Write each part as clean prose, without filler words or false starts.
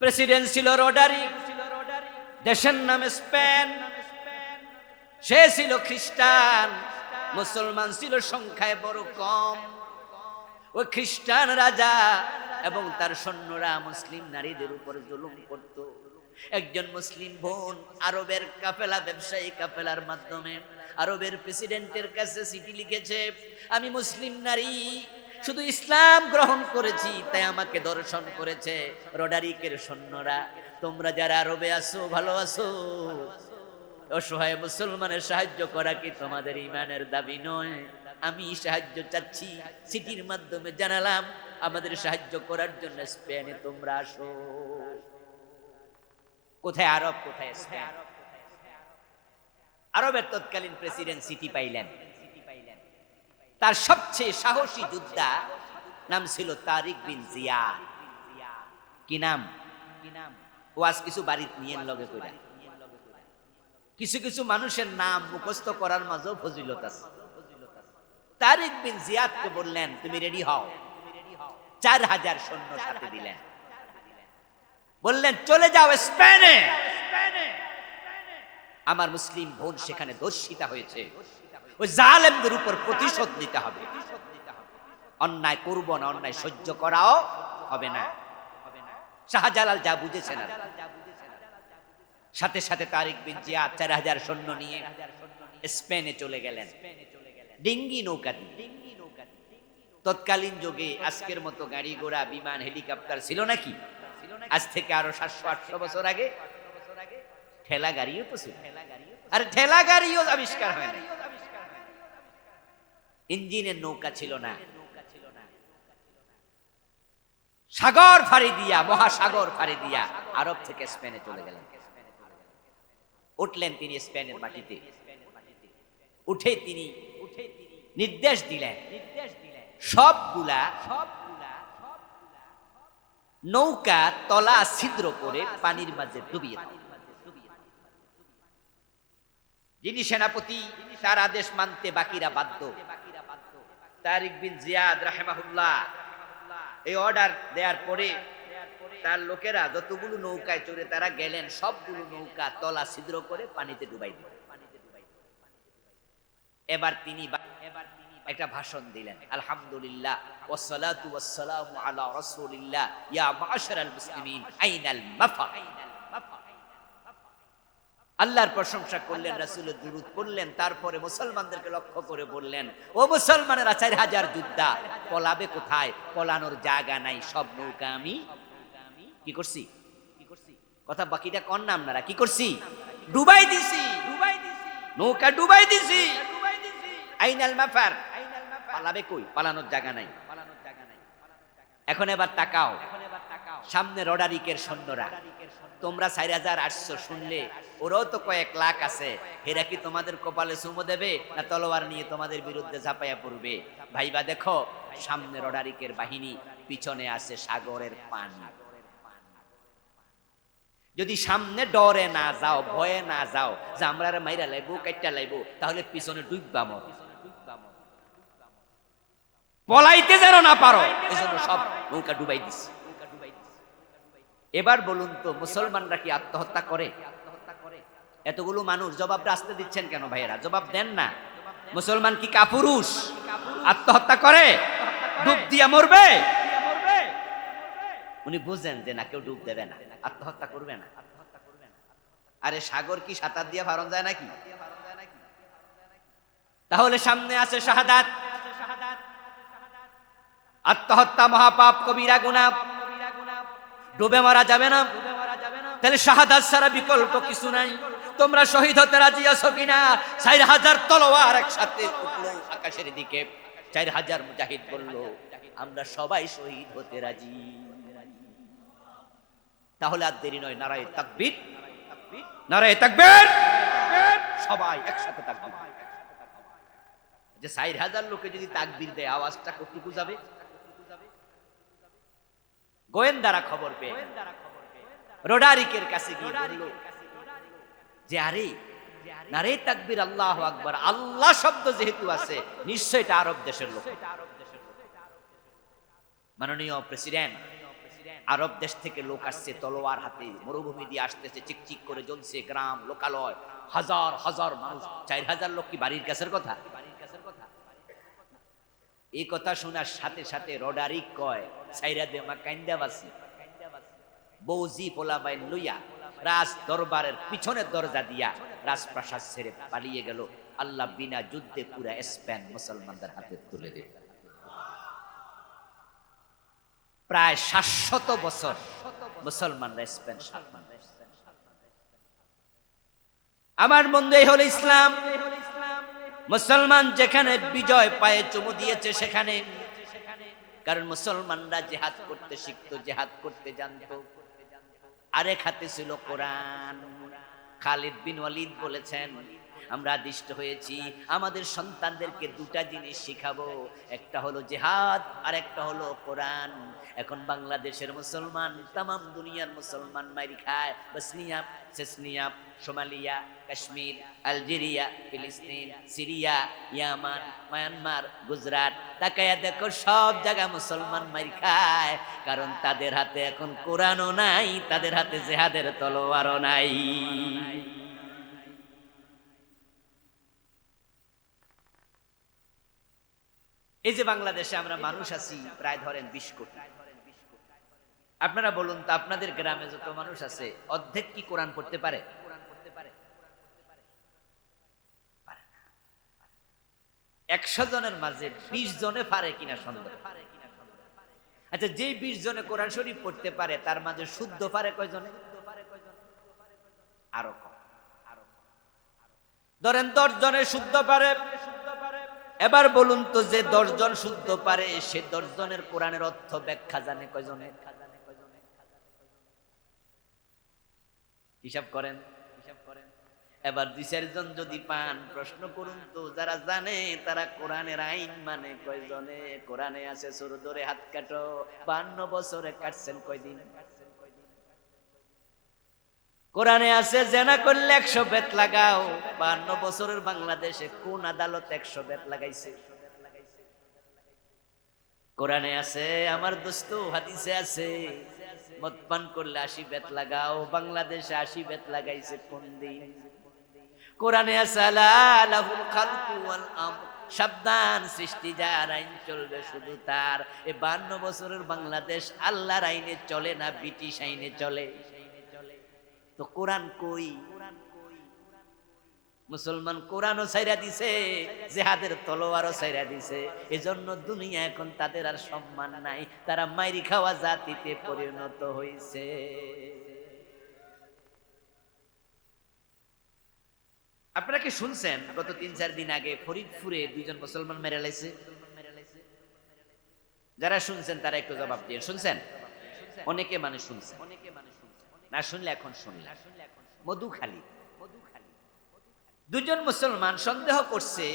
President ছিল রোডারি, দেশের নাম স্পেন। সে ছিল খ্রিস্টান, মুসলমান ছিল সংখ্যায় বড় কম। ওই খ্রিস্টান রাজা এবং তার সৈন্যরা মুসলিম নারীদের উপর জুলুম করত। একজন মুসলিম বোন আরবের কাফেলা, ব্যবসায়ী কাফেলার মাধ্যমে আরবের প্রেসিডেন্টের কাছে চিঠি লিখেছে, আমি মুসলিম নারী, শুধু ইসলাম গ্রহণ করেছি তাই আমাকে দর্শন করেছে রোডারিকের সৈন্যরা। তোমরা যারা আরবে আছো, ভালো আছো, অসহায় মুসলমানের সাহায্য করা কি তোমাদের ইমানের দাবি নয়? আমি সাহায্য চাচ্ছি, চিঠির মাধ্যমে জানালাম আমাদের সাহায্য করার জন্য স্পেনে তোমরা আসো। কোথায় আরব, কোথায় স্পেন? আরবের তৎকালীন প্রেসিডেন্ট চিঠি পাইলেন। তার সবচেয়ে সাহসী যোদ্ধা নাম ছিল তারিক বিন জিয়াদ। কি নাম? ও আজ কিছু বাড়িতে নিয়ে লগে কইরা। কিছু কিছু মানুষের নাম মুখস্থ করার মাঝেও ফজিলত আছে। তারিক বিন জিয়াদকে বললেন, তুমি রেডি হও। 4000 সৈন্য সাথে দিলেন, বললেন চলে যাও স্পেনে। আমার মুসলিম বোন সেখানে ধর্ষিতা হয়েছে, ওই জালেমদের উপর প্রতিশোধ নিতে হবে। অন্যায় করব না, অন্যায় সহ্য করাও হবে না। শাহজালাল যা বুঝেছেন। সাথে সাথে তারিক বিন জিয়াদ 4000 সৈন্য নিয়ে স্পেনে চলে গেলেন, ডিঙ্গি নৌকা দিয়ে। তৎকালীন যুগে আজকের মতো গাড়ি ঘোড়া, বিমান, হেলিকপ্টার ছিল নাকি? আজ থেকে আরো 700-800 বছর আগে ঠেলা গাড়িও তো ছিল। আর ঠেলা গাড়িও আবিষ্কার হয় না, ইঞ্জিনের নৌকা ছিল না। সাগর ফাড়ি দিয়া, মহাসাগর ফাড়ি দিয়া আরব থেকে স্পেনে চলে গেলেন। উঠলেন তিনি স্পেনের মাটিতে। উঠে তিনি নির্দেশ দিলেন সবগুলা নৌকা তলা ছিদ্র করে পানির মাঝে ডুবিয়ে দাও। যিনি সেনাপতি, তার আদেশ মানতে বাকিরা বাধ্য। তারিক বিন জিয়াদ রাহিমাহুল্লাহ এই অর্ডার দেওয়ার পরে তার লোকেরা যতগুলো নৌকায় চড়ে তারা গেলেন, সবগুলো নৌকা তলা ছিদ্র করে পানিতে ডুবাই দিলেন। এবার তিনি একটা ভাষণ দিলেন, আলহামদুলিল্লাহ ওয়াসসালাতু ওয়াসসালামু আলা রাসূলিল্লাহ ইয়া মা'শারাল মুসলিমিন আইনাল মাফা। আল্লাহর প্রশংসা করলেন, রাসূলের দুরূদ পড়লেন, তারপরে মুসলমানদেরকে লক্ষ্য করে বললেন, ও মুসলমানেরা, 4000 যোদ্ধা পলাবে কোথায়? পলানোর জায়গা নাই, সব নৌকা আমি কি করছি? কথা বাকিটা কোন নাম নারা কি করছি? ডুবাই দিছি, নৌকা ডুবাই দিছি। আইনাল মাফার, পালাবে কই? পালানোর জায়গা নাই। এখন এবার তাকাও, সামনে রোডারিকের সৈন্যরা। তোমরা 4000 আসছো শুনলে, ওরাও তো কয়েক লাখ আছে। এরা কি তোমাদের কপালে চুমো দেবে না তলোয়ার নিয়ে তোমাদের বিরুদ্ধে ঝাঁপাইয়া পড়বে? ভাইবা দেখো, সামনে রোডারিকের বাহিনী, পিছনে আছে সাগরের পানি। যদি সামনে ডরে না যাও, ভয়ে না যাও যে আমরা মাইরা লাইবো, কাইটা লাইবো, তাহলে পিছনে ডুববা মর। পলাইতে যেন না পারো, এজন্য সব নৌকা ডুবাই দিছে। এবার বলুন তো, মুসলমানরা কি আত্মহত্যা করে? এতগুলো মানুষ জবাবটা আসতে দিচ্ছেন কেন ভাইয়েরা? জবাব দেন না। মুসলমান কি কাপুরুষ? আত্মহত্যা করে? ডুব দিয়া মরবে? উনি বুঝেন যে না, কেউ ডুব দেবে না, আত্মহত্যা করবে না। আরে সাগর কি সাঁতার দিয়া ফারন যায় নাকি? তাহলে সামনে আছে শাহাদাত। আত্মহত্যা মহাপাপ, কবিরা গুনাহ, ডুবে মারা যাবে না। তাহলে শাহাদাত ছাড়া বিকল্প কিছু নাই। তোমরা শহীদ হতে রাজি আছো কিনা? 4000 তলোয়ার একসাথে উঠলো আকাশের দিকে। 4000 মুজাহিদ বলল, আমরা সবাই শহীদ হতে রাজি। তাহলে আর দেরি নয়, নারায়ে তাকবীর, নারায়ে তাকবীর, সবাই একসাথে তাকবীর। যে 4000 লোকে যদি তাকবীর দেয়, আওয়াজটা কতটুকু যাবে? গোয়েন্দারা খবর পেয়ে রোডারিকের কাছে গিয়ে বলল যে আরে নারায়ে তাকবীর, আল্লাহু আকবার, আল্লাহ শব্দ যেহেতু আছে, নিশ্চয়ই এটা আরব দেশের লোক। মাননীয় প্রেসিডেন্ট, আরব দেশ থেকে লোক আসছে তলোয়ার হাতে, মরুভূমি দিয়ে আসতেছে, চিকচিক করে জ্বলছে গ্রাম লোকালয়, হাজার হাজার মানুষ, 4000 লোক কি বাড়ির কাছের কথা? এই কথা শোনার সাথে সাথে রডারিক কয় সাইরা দে মা কাইন্দাবাসী, বৌজি পোলাবাইন লইয়া রাজ দরবারের পিছনের দরজা দিয়া রাজপ্রাসাদ ছেড়ে পালিয়ে গেল। আল্লাহ বিনা যুদ্ধে পুরা স্পেন মুসলমানদের হাতে তুলে দিল। প্রায় 700 বছর মুসলমানরা স্পেন শাসন। আমার বন্ধু, এই হলো ইসলাম। মুসলমান যেখানে বিজয় পায়ে চুমু দিয়েছে সেখানে, কারণ মুসলমানরা জিহাদ করতে শিখতো, জিহাদ করতে জানতো। আরেক হাতে ছিল কোরআন। খালিদ বিন ওয়ালিদ বলেছেন, আমরা আদিষ্ট হয়েছি আমাদের সন্তানদেরকে দুটা জিনিস শিখাবো, একটা হলো জিহাদ আর একটা হলো কোরআন। এখন বাংলাদেশের মুসলমান তামাম দুনিয়ার মুসলমান মাইরি খায়। Bosnia, Chechnya, Somalia, Kashmir, Algeria, ফিলিস্তিন, সিরিয়া, ইয়ামান, মায়ানমার, গুজরাট, তাকায়া দেখো সব জায়গা মুসলমান মাইর খায়। কারণ তাদের হাতে এখন কোরআনও নাই, তাদের হাতে জিহাদের তলোয়ারও নাই। এই যে বাংলাদেশে আমরা মানুষ আছি প্রায় ধরেন 20 কোটি। আপনারা বলুন তো, আপনাদের গ্রামে যত মানুষ আছে অর্ধেক কি কোরআন পড়তে পারে? 100 জনের মাঝে 20 জনে পারে কিনা সন্দেহ। আচ্ছা, যে 20 জনে কোরআন শরীফ পড়তে পারে তার মাঝে শুদ্ধ পারে কয়জনে? আরো কম। ধরেন 10 জনে শুদ্ধ পারে। এবার বলুন তো, যে 10 জন শুদ্ধ পারে সে 10 জনের কোরআনের অর্থ ব্যাখ্যা জানে কয়জনে? হিসাব করেন। এবার 2-4 জন যদি পান, প্রশ্ন করুন তো, যারা জানে তারা কোরআনের আইন মানে কয়জনে? কোরআনে আছে চোর ধরে হাত কাটো, 52 বছরে কাটছেন কয়দিন? কোরআনে আছে জেনা করলে 100 বেত লাগাও, 52 বছরের বাংলাদেশে কোন আদালত 100 বেত লাগাইছে? কোরআনে আছে, আমার দোস্ত, হাদিসে আছে মদ পান করলে 80 বেত লাগাও, বাংলাদেশে 80 বেত লাগাইছে কোন দিন? কোরআনে আছে আলা লাহুল খালকু ওয়াল আমর, সাবধান, সৃষ্টি যার, আইন চলবে শুধু তার। এই 52 বছরের বাংলাদেশ আল্লাহর আইনে চলে না, ব্রিটিশ আইনে চলে। তো কোরআন কই? মুসলমান কোরআনও ছাইরা দিছে, জিহাদের তলোয়ারও ছাইরা দিছে। এজন্য দুনিয়া এখন তাদের আর সম্মান নাই, তারা মাইরি খাওয়া জাতিতে পরিণত হইছে। আপনারা কি শুনছেন গত 3-4 দিন আগে ফরিদপুরে 2 জন মুসলমান মেরে লাইছে? যারা শুনছেন তারা একটু জবাব দিয়ে। শুনছেন? অনেকে মানে শুনছেন, না শুনলে এখন শুনলেন। মধুখালী 2 জন মুসলমান সন্দেহ করছে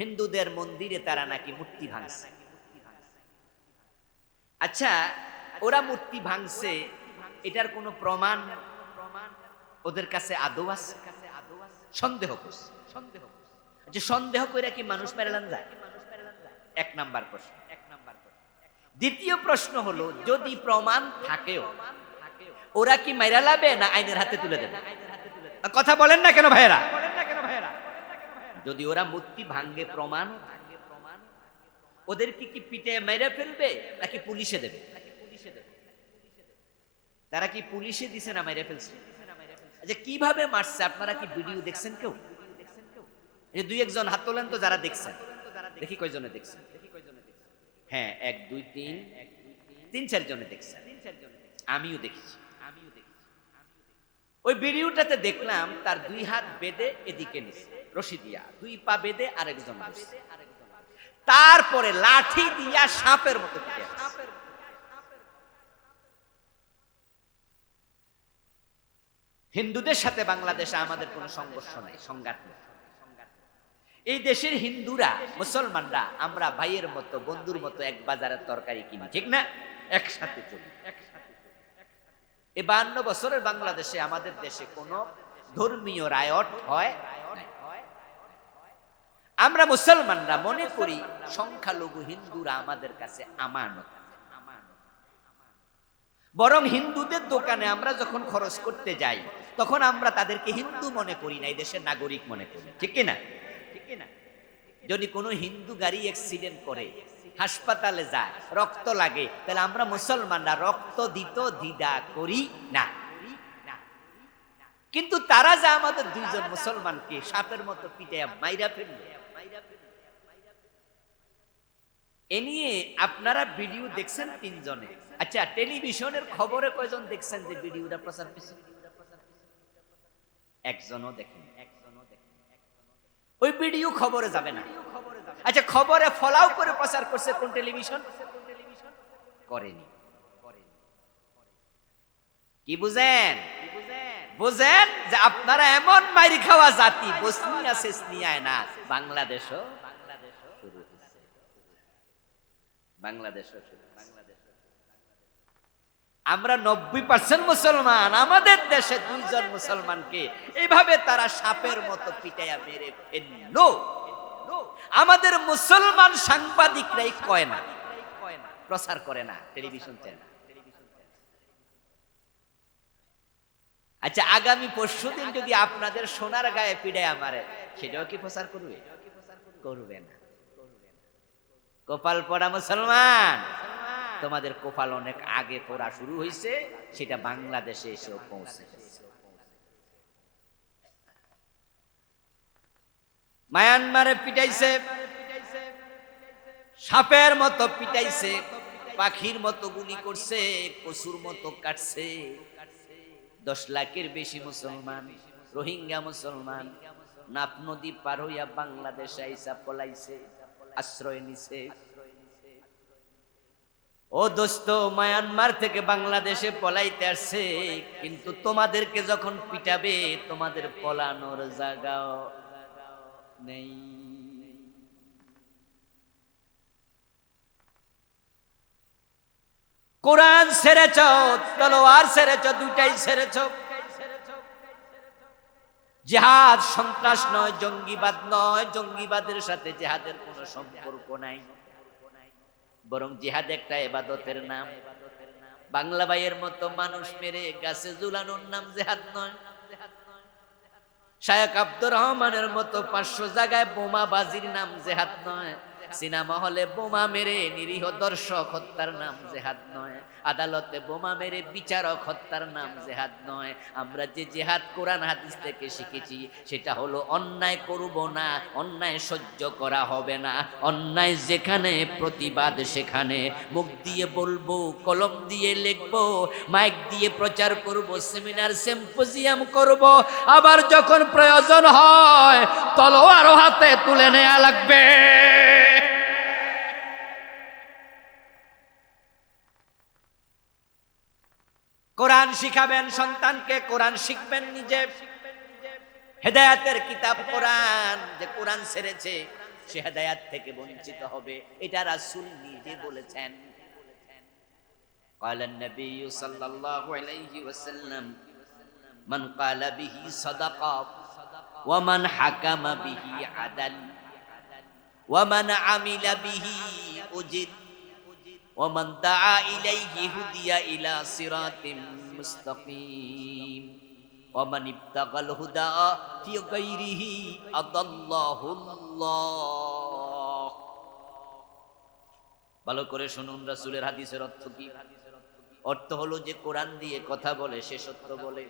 হিন্দুদের মন্দিরে তারা নাকি মূর্তি ভাঙছে। আচ্ছা, ওরা মূর্তি ভাঙছে, এটার কোনো প্রমাণ ওদের কাছে আদৌ আছে? সন্দেহ করছে। আচ্ছা, সন্দেহ করে কি মানুষ মেরেলান যায়? 1 নাম্বার প্রশ্ন। দ্বিতীয় প্রশ্ন হলো, যদি প্রমাণ থাকেও ওরা কি মাইরা লাবে না আইনের হাতে তুলে দেবে? কথা বলেন না কেন ভাইয়েরা? যদি ওরা মূর্তি ভাঙ্গে প্রমাণ, ওদের কি পিটে মেরে ফেলবে নাকি পুলিশে দেবে? তারা কি পুলিশে দিছে না মেরে ফেলছে? আচ্ছা, কিভাবে মারছে আপনারা কি ভিডিও দেখছেন কেউ? এই 2-1 জন হাত তোলেন তো যারা দেখছেন, দেখি কয়জনে দেখছেন। হ্যাঁ, 1 2 3 3-4 জনে দেখছেন। আমিও দেখেছি। ওই ভিডিওটাতে দেখলাম তার 2 হাত বেঁধে এদিকে নিছে রশি দিয়া, 2 পা বেঁধে আরেকজন বসে, তারপরে লাঠি দিয়া সাপের মতো পিটে আছে। হিন্দুদের সাথে বাংলাদেশে আমাদের কোনো সংঘর্ষ নাই, সংঘাত নেই। এই দেশের হিন্দুরা মুসলমানরা আমরা ভাইয়ের মতো, বন্ধুর মতো এক বাজারের তরকারি কিনি, ঠিক না? একসাথে চলি। এই 52 বছরের বাংলাদেশে আমাদের দেশে কোনো ধর্মীয় রায়ট হয় নাই। আমরা মুসলমানরা মনে করি সংখ্যালঘু হিন্দুরা আমাদের কাছে আমানত। বরং হিন্দুদের দোকানে আমরা যখন খরচ করতে যাই তখন আমরা তাদেরকে হিন্দু মনে করি না, এই দেশের নাগরিক মনে করি, ঠিক কিনা? যদি কোনো হিন্দু গাড়ি অ্যাক্সিডেন্ট করে হাসপাতালে যায়, রক্ত লাগে, তাহলে আমরা মুসলমানরা রক্ত দিত দ্বিধা করি না। কিন্তু তারা যে আমাদের দুইজন মুসলমানকে সাপের মতো পিটাইয়া মাইরা ফেলল, এ নিয়ে আপনারা ভিডিও দেখছেন 3 জনে। আচ্ছা, টেলিভিশনের খবরে কয়জন দেখছেন যে ভিডিওটা প্রচার পেয়েছে? একজনও দেখেন। ওই ভিডিও খবরে যাবে না। আচ্ছা, খবরে ফলাও করে প্রচার করছে কোন টেলিভিশন? করেনি। কি বুঝেন? বুঝেন যে আপনারা এমন মাইরি খাওয়া জাতি, বসনিয়া সেসনিয়ায় না, বাংলাদেশও শুরু হয়েছে। বাংলাদেশও শুরু। আমরা 90% মুসলমান, আমাদের দেশে 2 জন মুসলমানকে এইভাবে তারা সাপের মতো পিটাইয়া মেরে ফেলল। আমাদের মুসলমান সাংবাদিকরাই কয় না, প্রচার করে না টেলিভিশন চ্যানেল। আচ্ছা, আগামী পরশুদিন যদি আপনাদের সোনার গায়ে পিড়াইয়া মারে, সেটাও কি প্রচার করবে? করবে না। কপাল পড়া মুসলমান, তোমাদের কপাল অনেক আগে পড়া শুরু হয়েছে, সেটা বাংলাদেশে এসেও পৌঁছে গেছে। মায়ানমারে পিটাইছে, সাপের মতো পিটাইছে, পাখির মতো গুলি করছে, পশুর মতো কাটছে। 10 লাখের বেশি মুসলমান, রোহিঙ্গা মুসলমান নাফ নদী পার হইয়া বাংলাদেশে আইসা পলাইছে, আশ্রয় নিছে। ও দোস্ত, মায়ানমার থেকে বাংলাদেশে পলাইতে আসছে, কিন্তু তোমাদেরকে যখন পিটাবে তোমাদের পলানোর জায়গাও নেই। কোরআন ছেড়েছ, তলোয়ার ছেড়েছ, দুইটাই ছেড়েছ। জিহাদ সন্ত্রাস নয়, জঙ্গিবাদ নয়, জঙ্গিবাদের সাথে জিহাদের কোনো সম্পর্ক নাই, বরং জিহাদ একটা ইবাদতের নাম। বাংলা ভাইয়ের মতো মানুষ মেরে গাছে ঝুলানোর নাম জিহাদ নয়। শায়েখ আব্দুর রহমানের মতো 500 জায়গায় বোমা বাজির নাম জিহাদ নয়। সিনেমা হলে বোমা মেরে নিরীহ দর্শক হত্যার নাম জিহাদ নয়। আদালতে বোমা মেরে বিচারক হত্যার নাম জিহাদ নয়। আমরা যে জিহাদ কোরআন হাদিস থেকে শিখেছি সেটা হলো অন্যায় করব না, অন্যায় সহ্য করা হবে না, অন্যায় যেখানে প্রতিবাদ সেখানে, মুখ দিয়ে বলবো, কলম দিয়ে লিখবো, মাইক দিয়ে প্রচার করব, সেমিনার সিম্পোজিয়াম করব, আবার যখন প্রয়োজন হয় তলোয়ার হাতে তুলে নেওয়া লাগবে। কোরআন শিখাবেন সন্তানকে, কোরআন শিখবেন নিজে। হেদায়েতের কিতাব কোরআন, যে কোরআন ছেড়েছে সে হেদায়েত থেকে বঞ্চিত হবে, এটা রাসূল নিজে বলেছেন। قال النبي صلى الله عليه وسلم من قال به صدق ومن حكم به عدل ومن عمل به أجر ومن دعا إليه هدي إلى صراط مستقيم ومن ابتغى الهدى في غيره أضله الله। ভালো করে শুনুন, রাসূলের হাদিসের অর্থ কি? অর্থ হলো যে কোরআন দিয়ে কথা বলে সে সত্য বলে,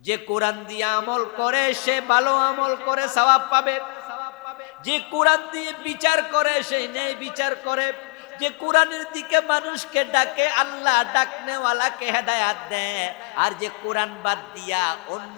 যে কোরআন দিয়ে আমল করে সে ভালো আমল করে সওয়াব পাবে, যে কোরআন দিয়ে বিচার করে সে ন্যায় বিচার করে, যে কোরআনের দিকে মানুষকে ডাকে আল্লাহ ডাকনেওয়ালাকে হেদায়েত দেয়, আর যে কোরআন বাদ দিয়া অন্য